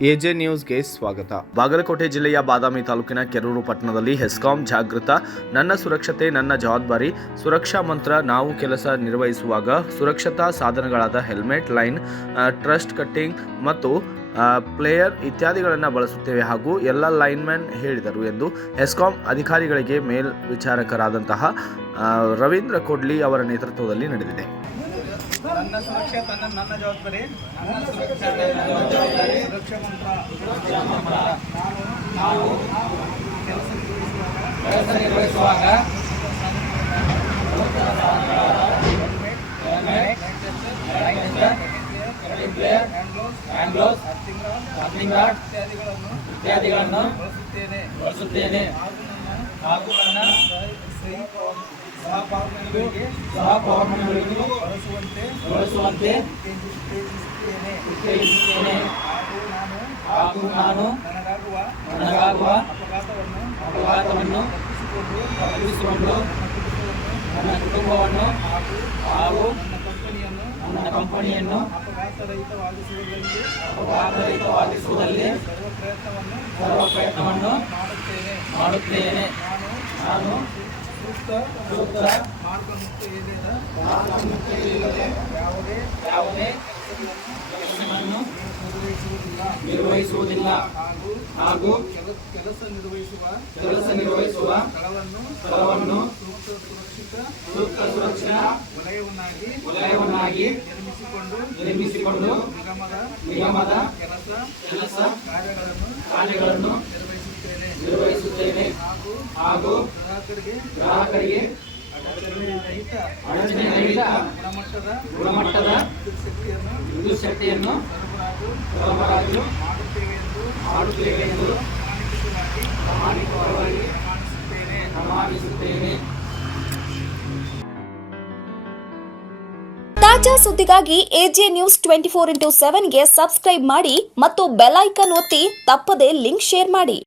AJ ನ್ಯೂಸ್ಗೆ ಸ್ವಾಗತ. ಬಾಗಲಕೋಟೆ ಜಿಲ್ಲೆಯ ಬಾದಾಮಿ ತಾಲೂಕಿನ ಕೆರೂರು ಪಟ್ಟಣದಲ್ಲಿ ಹೆಸ್ಕಾಂ ಜಾಗೃತ ನನ್ನ ಸುರಕ್ಷತೆ ನನ್ನ ಜವಾಬ್ದಾರಿ ಸುರಕ್ಷಾ ಮಂತ್ರ ನಾವು ಕೆಲಸ ನಿರ್ವಹಿಸುವಾಗ ಸುರಕ್ಷತಾ ಸಾಧನಗಳಾದ ಹೆಲ್ಮೆಟ್, ಲೈನ್, ಟ್ರಸ್ಟ್ ಕಟ್ಟಿಂಗ್ ಮತ್ತು ಪ್ಲೇಯರ್ ಇತ್ಯಾದಿಗಳನ್ನು ಬಳಸುತ್ತೇವೆ ಹಾಗೂ ಎಲ್ಲ ಲೈನ್ಮನ್ ಹೇಳಿದರು ಎಂದು ಹೆಸ್ಕಾಂ ಅಧಿಕಾರಿಗಳಿಗೆ ಮೇಲ್ವಿಚಾರಕರಾದಂತಹ ರವೀಂದ್ರ ಕೊಡ್ಲಿ ಅವರ ನೇತೃತ್ವದಲ್ಲಿ ನಡೆದಿದೆ. ನನ್ನ ಸುರಕ್ಷೆ ನನ್ನ ಜವಾಬ್ದಾರಿ ಸುರಕ್ಷಾ ಮಂತ್ರ ನಾವು ಕೆಲಸ ನಿರ್ವಹಿಸುವಾಗ ಇತ್ಯಾದಿಗಳನ್ನು ಬಳಸುತ್ತೇನೆ ಹಾಗೂ ನನ್ನ ಸಹಪಾಠಿಗಳಿಗೆ ಬಳಸುವಂತೆ ಉತ್ತೇಜಿಸುತ್ತೇನೆ ಹಾಗೂ ನಾನು ನನಗಾಗುವ ಅಪಘಾತವನ್ನು ತಪ್ಪಿಸಿಕೊಂಡು ನನ್ನ ಕುಟುಂಬವನ್ನು ಹಾಗೂ ನನ್ನ ಕಂಪನಿಯನ್ನು ಅಪಘಾತರಹಿತವಾಗಿಸುವುದರಲ್ಲಿ ಸರ್ವ ಪ್ರಯತ್ನವನ್ನು ಮಾಡುತ್ತೇನೆ. ನಾನು ಸೂಕ್ತ ಯಾವುದೇ ಕೆಲಸವನ್ನು ನಿರ್ವಹಿಸುವುದಿಲ್ಲ ಹಾಗೂ ಕೆಲಸ ನಿರ್ವಹಿಸುವ ಸ್ಥಳವನ್ನು ಸೂಕ್ತ ಸುರಕ್ಷಿತ ವಲಯವನ್ನಾಗಿ ನಿರ್ಮಿಸಿಕೊಂಡು ನಿಗಮದ ಕೆಲಸ ಕಾರ್ಯಗಳನ್ನು ನಿರ್ವಹಿಸುತ್ತೇನೆ ಹಾಗೂ ಗ್ರಾಹಕರಿಗೆ ಅಡಚಣೆರಹಿತ ಗುಣಮಟ್ಟದ ವಿದ್ಯುತ್ ಶಕ್ತಿಯನ್ನು ಸರಬರಾಜು ಮಾಡುತ್ತೇವೆ ಎಂದು ಪ್ರಮಾಣಿಸುತ್ತೇನೆ. ತಾಜಾ ಸುದ್ದಿಗಾಗಿ ಎಜೆ ನ್ಯೂಸ್ 24x7 ಗೆ ಸಬ್ಸ್ಕ್ರೈಬ್ ಮಾಡಿ ಮತ್ತು ಬೆಲ್ ಐಕಾನ್ ಒತ್ತಿ ತಪ್ಪದೇ ಲಿಂಕ್ ಶೇರ್ ಮಾಡಿ.